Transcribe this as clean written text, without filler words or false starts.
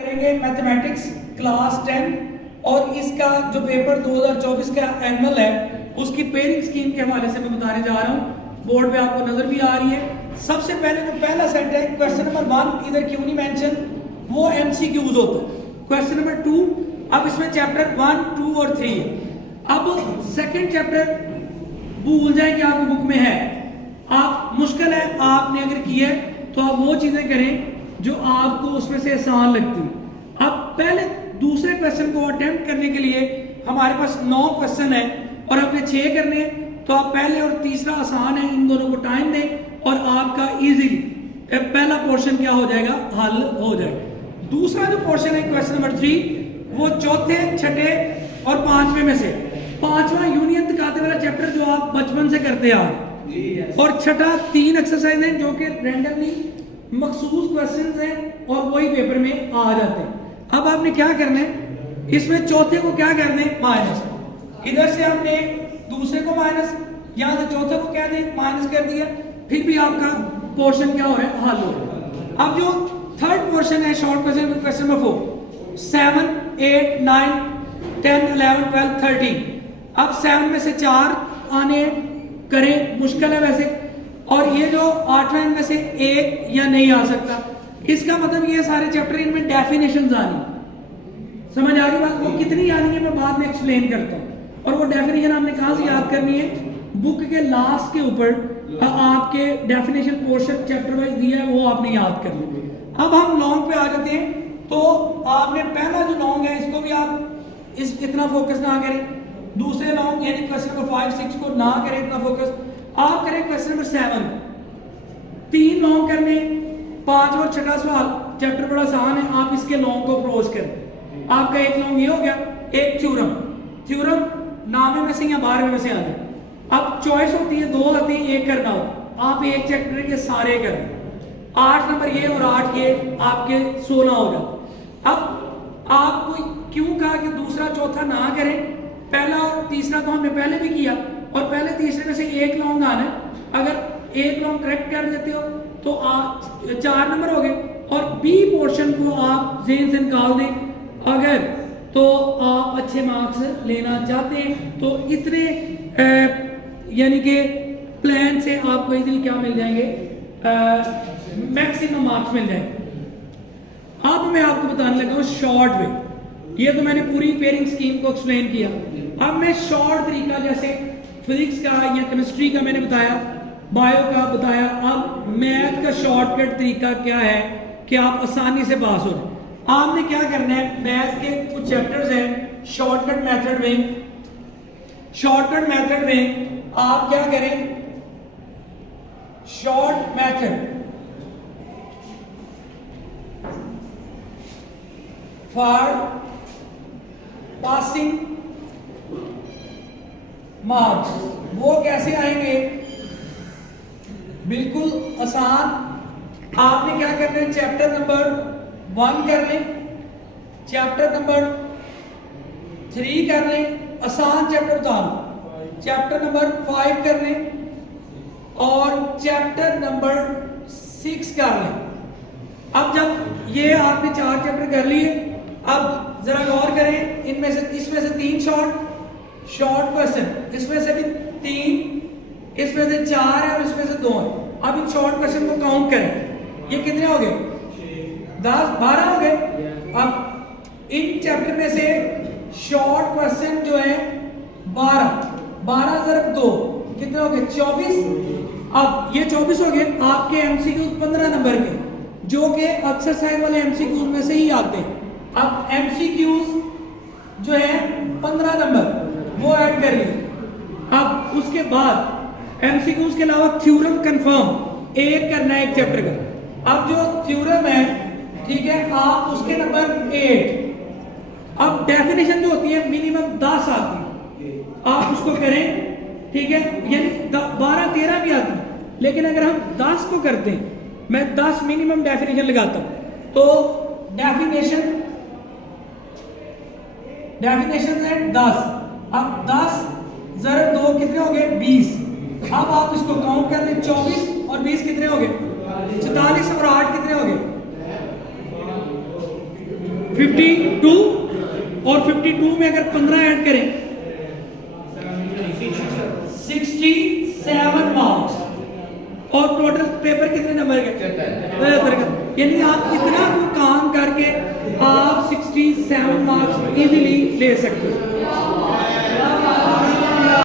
करेंगे mathematics class 10 और इसका जो पेपर 2024 का एनुअल है उसकी पेयरिंग स्कीम के हवाले से मैं बताने जा रहा हूँ। बोर्ड पे आपको नजर भी आ रही है। सबसे पहले जो पहला सेट है क्वेश्चन नंबर 1 इधर क्यों नहीं मेंशन, वो एमसीक्यूज होता है। क्वेश्चन नंबर 2, अब इसमें चैप्टर 1, 2 और 3 है। अब सेकंड चैप्टर भूल जाए कि आपकी बुक में है, आप मुश्किल है आपने अगर किया है तो आप वो चीजें करें जो आपको उसमें से आसान लगती है। अब पहले दूसरे क्वेश्चन को अटेम्प्ट करने के लिए हमारे पास 9 क्वेश्चन है और आपने 6 करने हैं, तो आप पहले और तीसरा आसान है, इन दोनों को टाइम दें और आपका इजीली पहला पोर्शन क्या हो जाएगा, हल हो जाएगा। दूसरा जो पोर्शन है क्वेश्चन नंबर 3 वो चौथे, छठे और पांचवें में से पांचवा यूनियन तकाते वाला चैप्टर जो आप बचपन से करते आ रहे, और छठा 3 एक्सरसाइज है जो कि रैंडमली मखसूस क्वेश्चंस हैं और वही पेपर में आ जाते हैं। अब आपने क्या करना है, इसमें चौथे को क्या करना है, माइनस। इधर से हमने दूसरे को माइनस, यहां से चौथे को क्या दें, माइनस कर दिया, फिर भी आपका पोर्शन क्या हो रहा है, हल हो रहा है। अब जो थर्ड पोर्शन है शॉर्ट क्वेश्चन, क्वेश्चन नंबर 4, 7, 8, 9, 10, 11, 12, 13। अब 7 में से 4 आने करें, मुश्किल है वैसे, और ये जो 8वें में से एक या नहीं आ सकता, इसका मतलब ये सारे चैप्टर इनमें डेफिनेशंस आनी, समझ आ गई बात। वो कितनी आनी है मैं बाद में एक्सप्लेन करता हूँ। और वो डेफिनेशन आपने कहाँ से याद करनी है, बुक के लास्ट के ऊपर आपके डेफिनेशन पोर्शन चैप्टर वाइज दिया है, वो आपने याद कर लिया। अब हम लॉन्ग पे आ जाते हैं, तो आपने पहला जो लॉन्ग है इसको भी आप इतना फोकस ना करें, दूसरे लॉन्ग यानी क्वेश्चन नंबर 5, 6 को ना करें इतना फोकस, आप करें क्वेश्चन नंबर 7। 3 लॉन्ग करने, 5 और छठा सवाल चैप्टर बड़ा आसान है, आप इसके लॉन्ग को अप्रोच करें। आपका एक लॉन्ग ये हो गया, एक थ्योरम 9वें में से या 12वें में से आ जाए। अब चॉइस होती है, 2 आती है, एक करना हो, आप एक चैप्टर के सारे करें, 8 नंबर ये और 8 ये आपके 16 हो जाते। अब आपको क्यों कहा कि दूसरा चौथा ना करें, पहला और तीसरा तो हमने पहले भी किया, और पहले तीसरे में से एक लॉन्ग आना है। अगर एक लॉन्ग करेक्ट कर देते हो तो आप 4 नंबर हो गए, और बी पोर्शन को आप जेन से निकाल दें अगर तो आप अच्छे मार्क्स लेना चाहते हैं। तो इतने यानी कि प्लान से आपको इजीली क्या मिल जाएंगे, मैक्सिमम मार्क्स मिल जाएंगे। अब मैं आपको बताने लगा हूँ शॉर्ट वे। ये तो मैंने पूरी पेयरिंग स्कीम को एक्सप्लेन किया। अब मैं शॉर्ट तरीका, जैसे फिजिक्स का या केमिस्ट्री का मैंने बताया, बायो का बताया, अब मैथ का शॉर्टकट तरीका क्या है कि आप आसानी से पास हो जाए। आपने क्या करना है, मैथ के कुछ चैप्टर्स हैं शॉर्टकट मेथड में। शॉर्टकट मेथड में आप क्या करें, short method for passing marks, वो कैसे आएंगे, बिल्कुल आसान। आपने क्या करना है, चैप्टर नंबर 1 कर लें, चैप्टर नंबर 3 कर लें, आसान चैप्टर बता दूं, चैप्टर नंबर 5 कर लें और चैप्टर नंबर 6 कर लें। अब जब ये आपने 4 चैप्टर कर लिए, अब जरा गौर करें, इनमें से इसमें से 3 शॉर्ट क्वेश्चन, इसमें से भी 3, इसमें से 4 है और इसमें से 2 है। अब इन शॉर्ट क्वेश्चन को काउंट करें, ये कितने हो गए, 10, 12 हो गए। अब इन चैप्टर में से शॉर्ट क्वेश्चन जो है 12 × 2 कितने हो गए, 24। अब ये 24 हो गए आपके एमसीक्यू 15 नंबर के, जो कि एक्सरसाइज वाले एमसीक्यूज में से ही आते हैं। अब एमसीक्यूज जो है 15 नंबर वो ऐड कर लिए। अब उसके बाद एमसीक्यूज के अलावा थ्योरम कंफर्म एक करना है एक चैप्टर का। अब जो थ्योरम है, ठीक है, आप उसके नंबर 8। अब डेफिनेशन जो होती है मिनिमम 10 आती है, आप उसको करें, ठीक है, यानी 12, 13 भी आती है, लेकिन अगर हम 10 को करते हैं, मैं 10 मिनिमम डेफिनेशन लगाता हूं, तो डेफिनेशन है 10। अब 10 × 2 कितने हो गए, 20। अब आप इसको काउंट कर लें, 24 और 20 कितने हो गए, 44 और 8 कितने हो गए, 52 और 52 में अगर 15 ऐड करें 67 मार्क्स और टोटल पेपर कितने नंबर के 75 का। यानी आप इतना को काम करके आप 67 मार्क्स इजीली ले सकते हो।